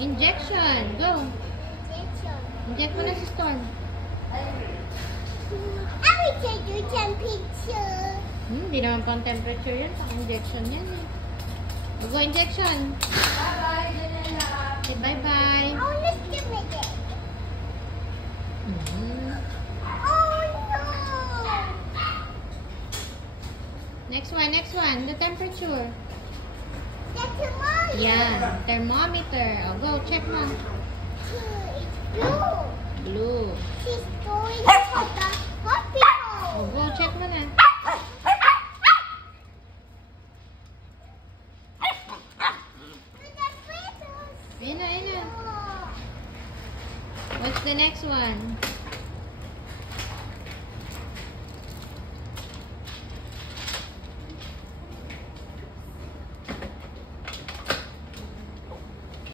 Injection. Go. Injection. Inject mo na si Storm. I will take your temperature. Hindi naman pang temperature yan. Pang injection yan eh. Go injection. Bye-bye, Janela. Say bye-bye. I want to stimulate it. Oh no! Next one. The temperature. That's a mom. Yan. Thermometer. O, go. Check mo. It's blue. Blue. She's going to the hospital. O, go. Check mo na. Ayun na. What's the next one?